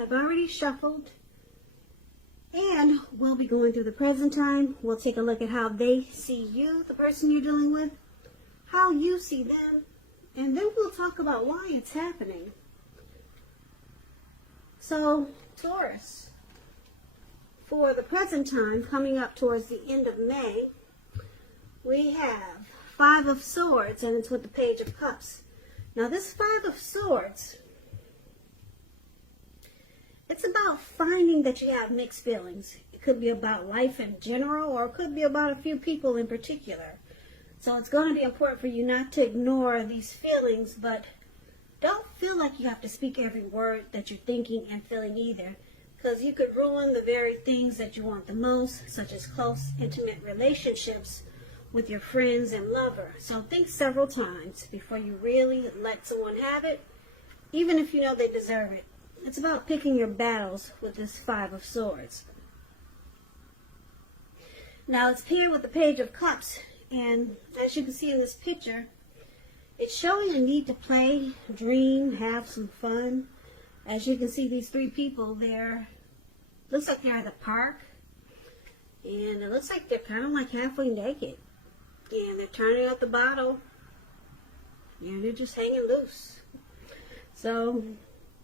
I've already shuffled, and we'll be going through the present time. We'll take a look at how they see you, the person you're dealing with, how you see them, and then we'll talk about why it's happening. So, Taurus, for the present time, coming up towards the end of May, we have Five of Swords, and it's with the Page of Cups. Now, this Five of Swords, it's about finding that you have mixed feelings. It could be about life in general, or it could be about a few people in particular. So it's going to be important for you not to ignore these feelings, but don't feel like you have to speak every word that you're thinking and feeling either, because you could ruin the very things that you want the most, such as close, intimate relationships with your friends and lover. So think several times before you really let someone have it, even if you know they deserve it. It's about picking your battles with this Five of Swords. Now it's paired with the Page of Cups, and as you can see in this picture, it's showing a need to play, dream, have some fun. As you can see, these three people there, looks like they're at the park, and it looks like they're kind of like halfway naked, and they're turning out the bottle, and they're just hanging loose. So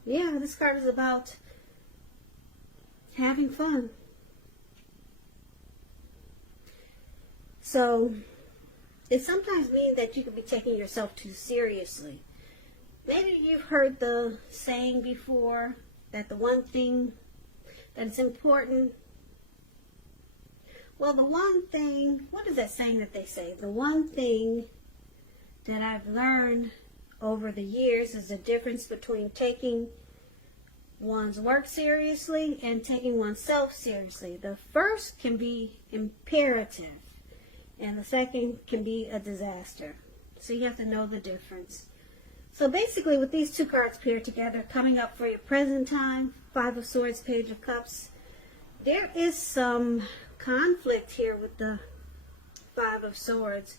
yeah, this card is about having fun. So it sometimes means that you could be taking yourself too seriously. Maybe you've heard the saying before that the one thing that is important, well, the one thing, what is that saying that they say? The one thing that I've learned over the years is the difference between taking one's work seriously and taking oneself seriously. The first can be imperative, and the second can be a disaster. So you have to know the difference. So basically, with these two cards paired together, coming up for your present time, Five of Swords, Page of Cups, there is some conflict here with the Five of Swords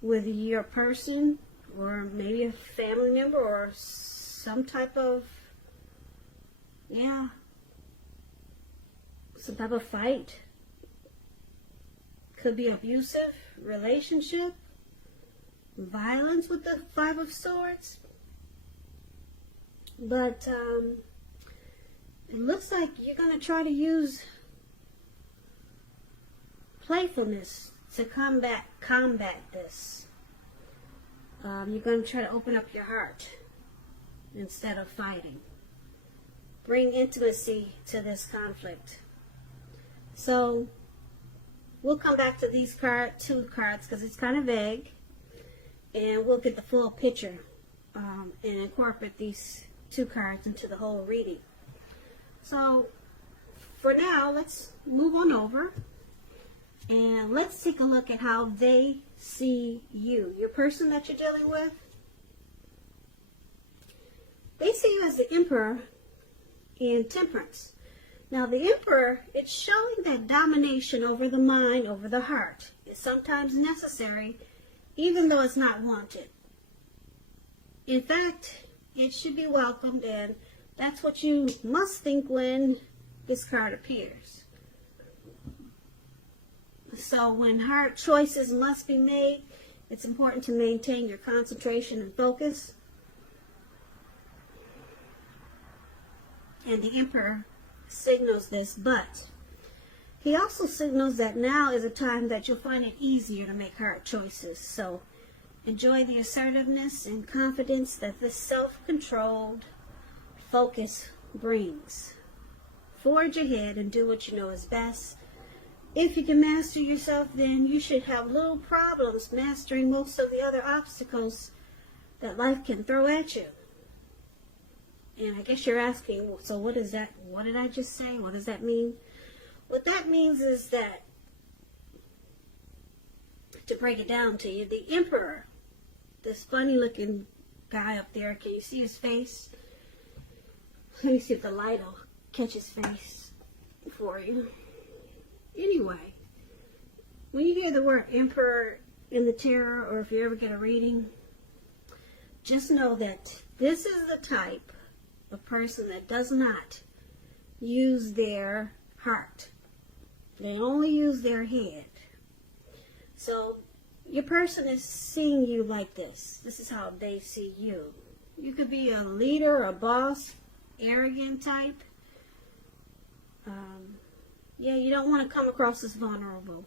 with your person, or maybe a family member, or some type of, some type of fight. Could be abusive relationship, violence with the Five of Swords. But it looks like you're going to try to use playfulness to combat this. You're going to try to open up your heart instead of fighting. Bring intimacy to this conflict. So we'll come back to these two cards because it's kind of vague, and we'll get the full picture and incorporate these two cards into the whole reading. So for now, let's move on over and let's take a look at how they see you. Your person that you're dealing with, they see you as the Emperor in Temperance. Now the Emperor, it's showing that domination over the mind, over the heart, is sometimes necessary, even though it's not wanted. In fact, it should be welcomed, and that's what you must think when this card appears. So when hard choices must be made, it's important to maintain your concentration and focus. And the Emperor signals this, but he also signals that now is a time that you'll find it easier to make hard choices. So enjoy the assertiveness and confidence that this self-controlled focus brings. Forge ahead and do what you know is best. If you can master yourself, then you should have little problems mastering most of the other obstacles that life can throw at you. And I guess you're asking, so what is that? What did I just say? What does that mean? What that means is that, to break it down to you, the Emperor, this funny looking guy up there, can you see his face? Let me see if the light will catch his face for you. Anyway, when you hear the word Emperor in the tarot, or if you ever get a reading, just know that this is the type of person that does not use their heart. They only use their head. So your person is seeing you like this. This is how they see you. You could be a leader, a boss, arrogant type. Yeah, you don't want to come across as vulnerable.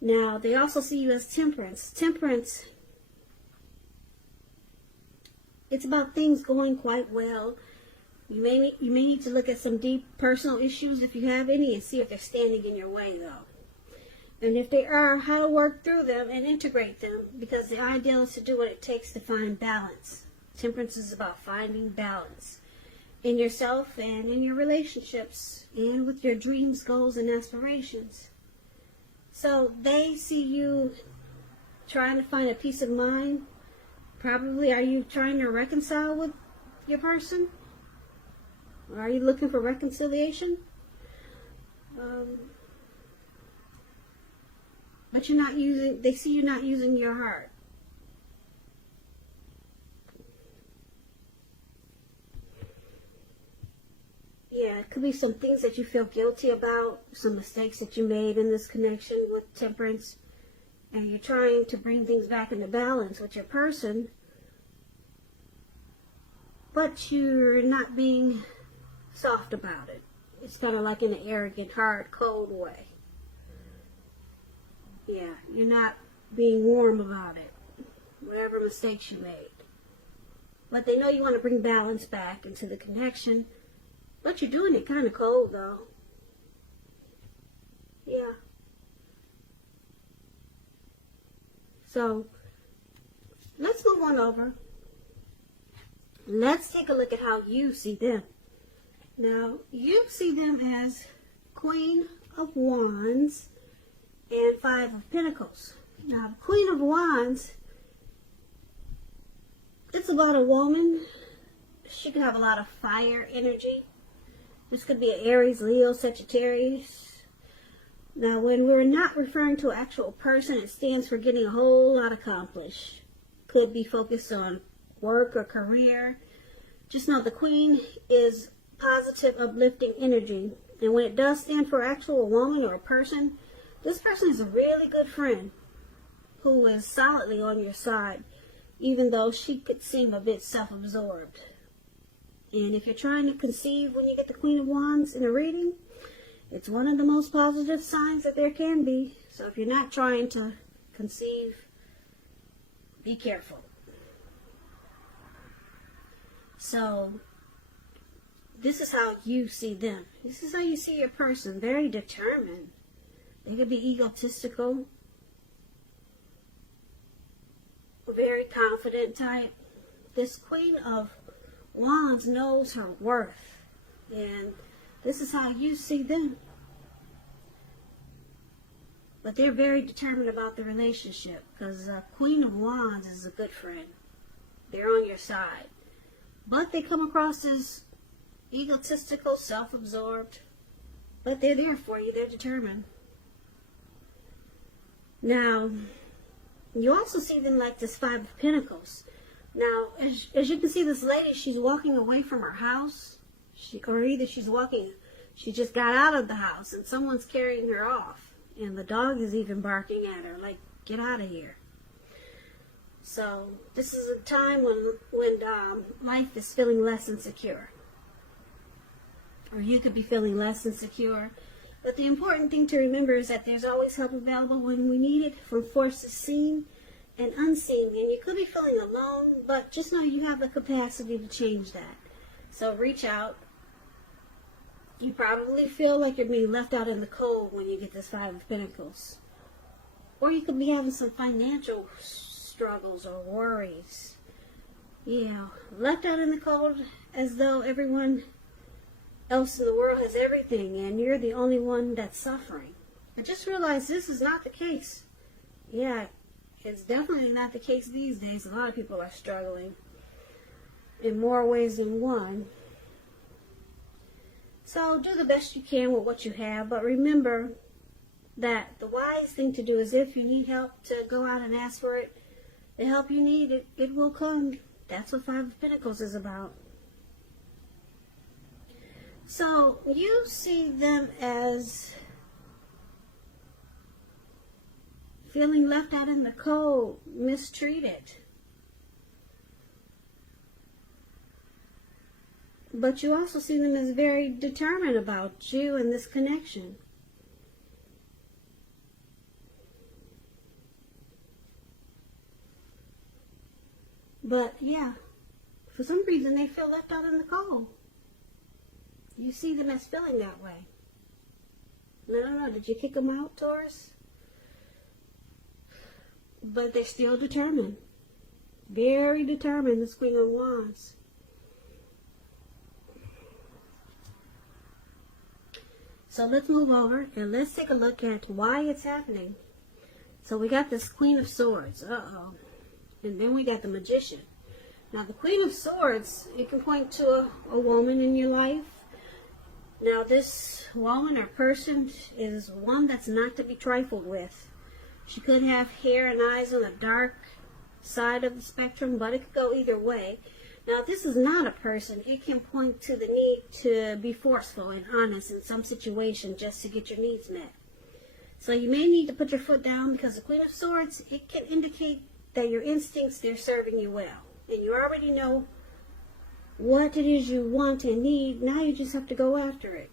Now, they also see you as temperance. Temperance, it's about things going quite well. You may need to look at some deep personal issues if you have any and see if they're standing in your way, though. And if they are, how to work through them and integrate them, because the ideal is to do what it takes to find balance. Temperance is about finding balance in yourself and in your relationships and with your dreams, goals, and aspirations. So they see you trying to find a peace of mind. Probably, are you trying to reconcile with your person? Or are you looking for reconciliation? But they see you not using your heart. Yeah, it could be some things that you feel guilty about, some mistakes that you made in this connection with temperance, and you're trying to bring things back into balance with your person, but you're not being soft about it. It's kind of like in an arrogant, hard, cold way. Yeah, you're not being warm about it, whatever mistakes you made. But they know you want to bring balance back into the connection. But you're doing it kind of cold, though. Yeah. So, let's move on over. Let's take a look at how you see them. Now, you see them as Queen of Wands and Five of Pentacles. Now, Queen of Wands, it's about a woman. She can have a lot of fire energy. This could be an Aries, Leo, Sagittarius. Now, when we're not referring to an actual person, it stands for getting a whole lot accomplished. Could be focused on work or career. Just know the Queen is positive, uplifting energy. And when it does stand for actual woman or a person, this person is a really good friend who is solidly on your side, even though she could seem a bit self-absorbed. And if you're trying to conceive when you get the Queen of Wands in a reading, it's one of the most positive signs that there can be. So if you're not trying to conceive, be careful. So this is how you see them. This is how you see your person. Very determined. They could be egotistical, very confident type. This Queen of Wands knows her worth, and this is how you see them. But they're very determined about the relationship, because Queen of Wands is a good friend. They're on your side, but they come across as egotistical, self-absorbed, but they're there for you. They're determined. Now, you also see them like this Five of Pentacles. Now, as you can see, this lady, she's walking away from her house. She just got out of the house and someone's carrying her off. And the dog is even barking at her, like, get out of here. So, this is a time when life is feeling less insecure. Or you could be feeling less insecure. But the important thing to remember is that there's always help available when we need it, from forces seen and unseen. And you could be feeling alone, but just know you have the capacity to change that. So reach out. You probably feel like you're being left out in the cold when you get this Five of Pentacles. Or you could be having some financial struggles or worries. Yeah, left out in the cold as though everyone else in the world has everything and you're the only one that's suffering. But just realize this is not the case. Yeah, it's definitely not the case these days. A lot of people are struggling in more ways than one. So do the best you can with what you have, but remember that the wise thing to do is, if you need help, to go out and ask for it. The help you need, it will come. That's what Five of Pentacles is about. So you see them as feeling left out in the cold, mistreated. But you also see them as very determined about you and this connection. But yeah, for some reason they feel left out in the cold. You see them as feeling that way. I don't know, did you kick them out, Taurus? But they're still determined. Very determined, this Queen of Wands. So let's move over and let's take a look at why it's happening. So we got this Queen of Swords. Uh-oh. And then we got the Magician. Now the Queen of Swords, it can point to a woman in your life. Now this woman or person is one that's not to be trifled with. She could have hair and eyes on the dark side of the spectrum, but it could go either way. Now, if this is not a person, it can point to the need to be forceful and honest in some situation just to get your needs met. So you may need to put your foot down because the Queen of Swords, it can indicate that your instincts, they're serving you well. And you already know what it is you want and need. Now you just have to go after it.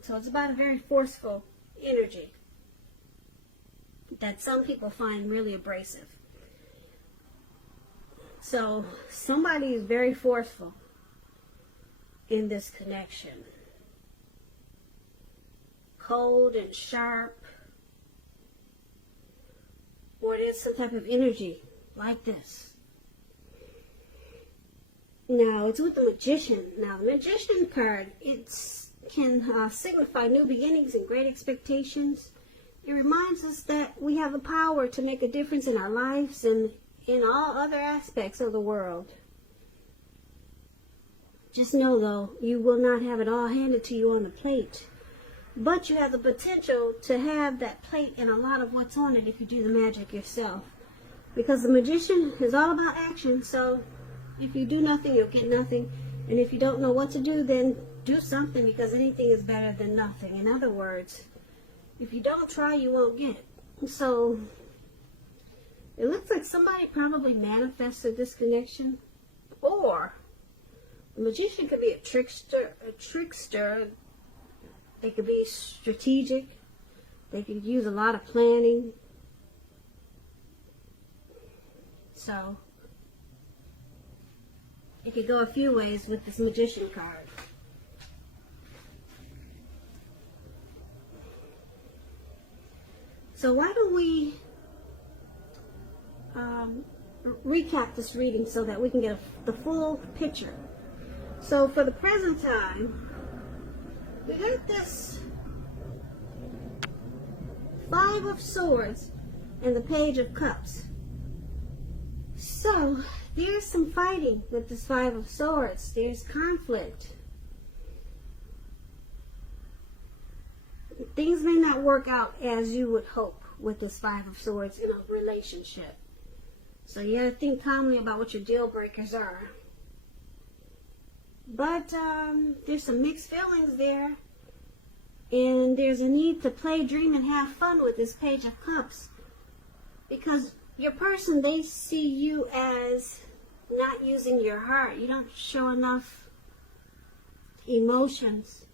So it's about a very forceful energy that some people find really abrasive. So somebody is very forceful in this connection. Cold and sharp. Or it is some type of energy like this. Now it's with the Magician. Now the Magician card, it can signify new beginnings and great expectations. It reminds us that we have the power to make a difference in our lives and in all other aspects of the world. Just know, though, you will not have it all handed to you on the plate. But you have the potential to have that plate and a lot of what's on it if you do the magic yourself. Because the Magician is all about action, so if you do nothing, you'll get nothing. And if you don't know what to do, then do something, because anything is better than nothing. In other words, if you don't try, you won't get it. So it looks like somebody probably manifested this connection, or the Magician could be a trickster. They could be strategic. They could use a lot of planning. So it could go a few ways with this Magician card. So why don't we recap this reading so that we can get the full picture. So for the present time, we got this Five of Swords and the Page of Cups. So there's some fighting with this Five of Swords. There's conflict. Things may not work out as you would hope with this Five of Swords in a relationship. So you gotta think calmly about what your deal breakers are. But there's some mixed feelings there. And there's a need to play, dream, and have fun with this Page of Cups. Because your person, they see you as not using your heart. You don't show enough emotions.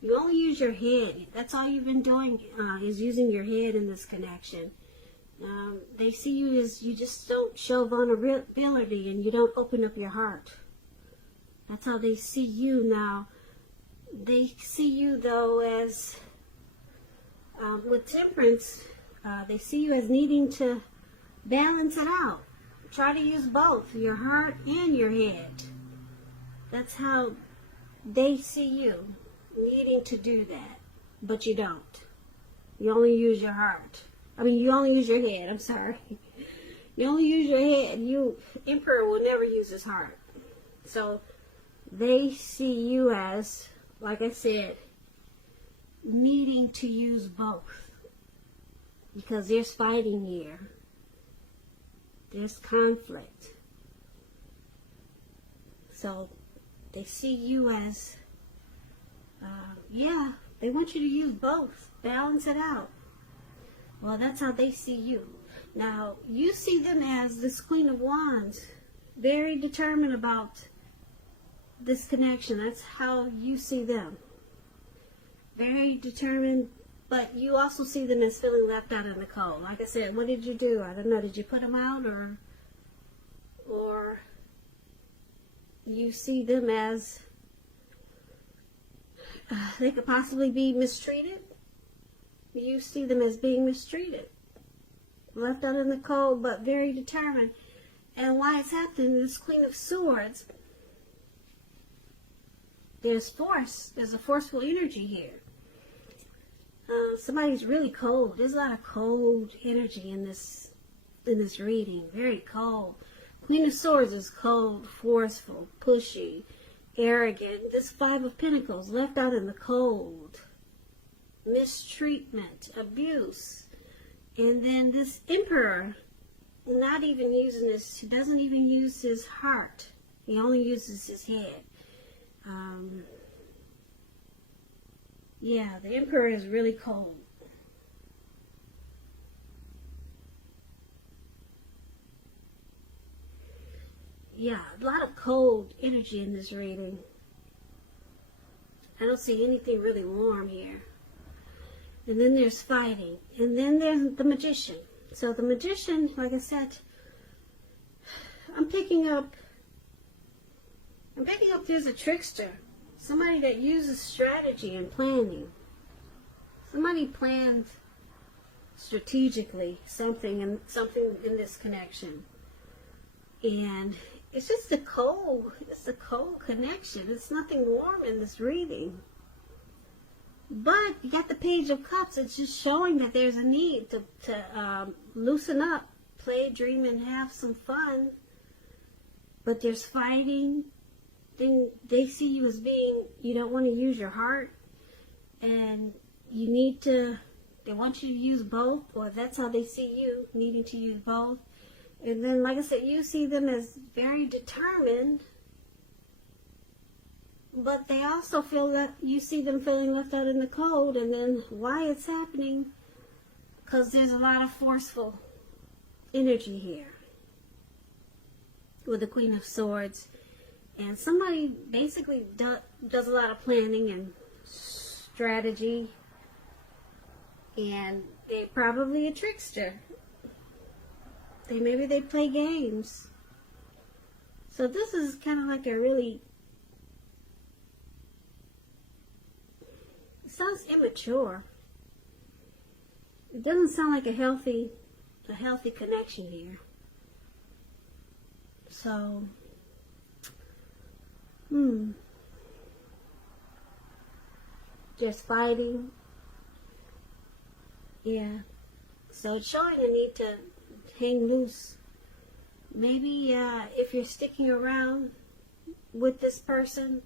You only use your head. That's all you've been doing, is using your head in this connection. They see you as you just don't show vulnerability and you don't open up your heart. That's how they see you now. They see you, though, as, with Temperance, they see you as needing to balance it out. Try to use both, your heart and your head. That's how they see you, needing to do that. But you don't. You only use your heart. You only use your head, I'm sorry. You only use your head. Emperor will never use his heart. So they see you as, like I said, needing to use both. Because there's fighting here. There's conflict. So they see you as Yeah, they want you to use both. Balance it out. Well, that's how they see you. Now, you see them as this Queen of Wands, very determined about this connection. That's how you see them. Very determined, but you also see them as feeling left out in the cold. Like I said, what did you do? I don't know. Did you put them out, or you see them as they could possibly be mistreated? You see them as being mistreated, left out in the cold, but very determined. And why it's happening, this Queen of Swords, there's force. There's a forceful energy here. Somebody's really cold. There's a lot of cold energy in this reading. Very cold. Queen of Swords is cold, forceful, pushy, arrogant. This Five of Pentacles, left out in the cold. Mistreatment, abuse. And then this Emperor, not even using he doesn't even use his heart. He only uses his head. Yeah, the Emperor is really cold. Yeah, a lot of cold energy in this reading. I don't see anything really warm here. And then there's fighting. And then there's the Magician. So the Magician, like I said, I'm picking up there's a trickster. Somebody that uses strategy and planning. Somebody planned strategically something in this connection. And it's just a cold connection. It's nothing warm in this reading. But you got the Page of Cups. It's just showing that there's a need to loosen up, play, dream, and have some fun. But there's fighting. Then they see you as being, you don't want to use your heart. And you need to, they want you to use both. Or that's how they see you, needing to use both. And then, like I said, you see them as very determined. But they also feel that you see them feeling left out in the cold. And then why it's happening? Because there's a lot of forceful energy here with the Queen of Swords. And somebody basically does a lot of planning and strategy. And they're probably a trickster. Maybe they play games. So this is kind of like a really, it sounds immature. It doesn't sound like a healthy connection here. So, just fighting. Yeah. So it's showing a need to hang loose. Maybe if you're sticking around with this person,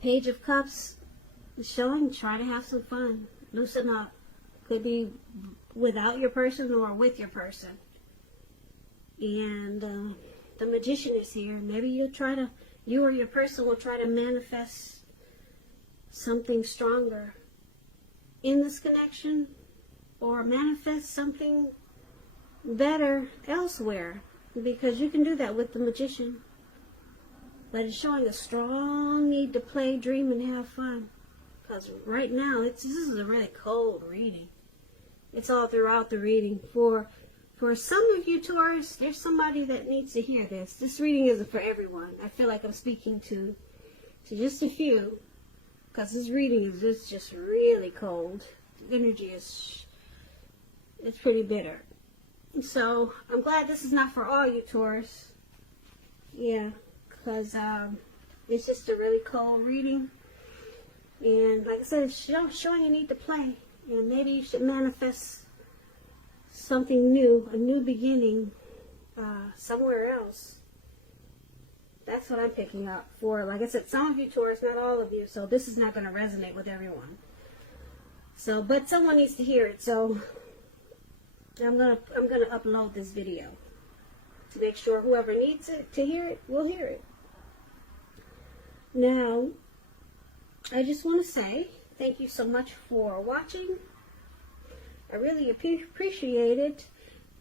Page of Cups is showing, try to have some fun. Loosen up. Could be without your person or with your person. And the Magician is here. Maybe you or your person will try to manifest something stronger in this connection, or manifest something better elsewhere, because you can do that with the Magician. But it's showing a strong need to play, dream, and have fun. Because right now, this is a really cold reading. It's all throughout the reading. For some of you Taurus, there's somebody that needs to hear this. This reading isn't for everyone. I feel like I'm speaking to just a few, because this reading is just really cold. The energy it's pretty bitter. So I'm glad this is not for all you Taurus. Yeah, because it's just a really cold reading. And like I said, it's showing you need to play. And maybe you should manifest something new, a new beginning somewhere else. That's what I'm picking up for. Like I said, some of you Taurus, not all of you. So this is not going to resonate with everyone. So, but someone needs to hear it. So I'm gonna upload this video to make sure whoever needs it to hear it will hear it. Now, I just want to say thank you so much for watching. I really appreciate it.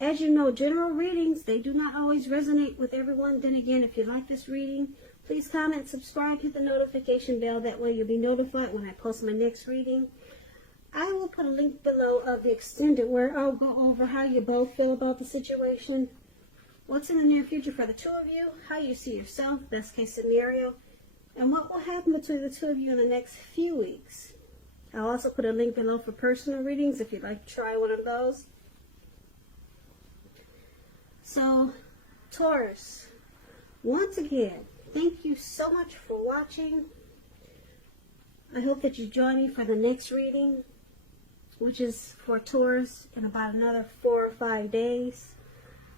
As you know, general readings, they do not always resonate with everyone. Then again, if you like this reading, please comment, subscribe, hit the notification bell. That way you'll be notified when I post my next reading. I will put a link below of the extended where I'll go over how you both feel about the situation, what's in the near future for the two of you, how you see yourself, best case scenario, and what will happen between the two of you in the next few weeks. I'll also put a link below for personal readings if you'd like to try one of those. So, Taurus, once again, thank you so much for watching. I hope that you join me for the next reading, which is for Taurus in about another 4 or 5 days.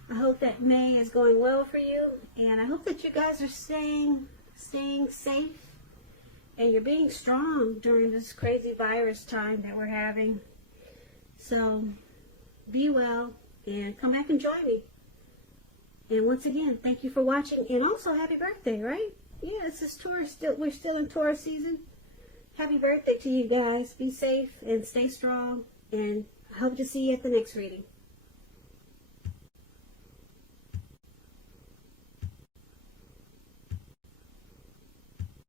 I hope that May is going well for you, and I hope that you guys are staying safe and you're being strong during this crazy virus time that we're having. So, be well and come back and join me. And once again, thank you for watching, and also happy birthday, right? Yeah, this is Taurus. We're still in Taurus season. Happy birthday to you guys. Be safe and stay strong, and I hope to see you at the next reading.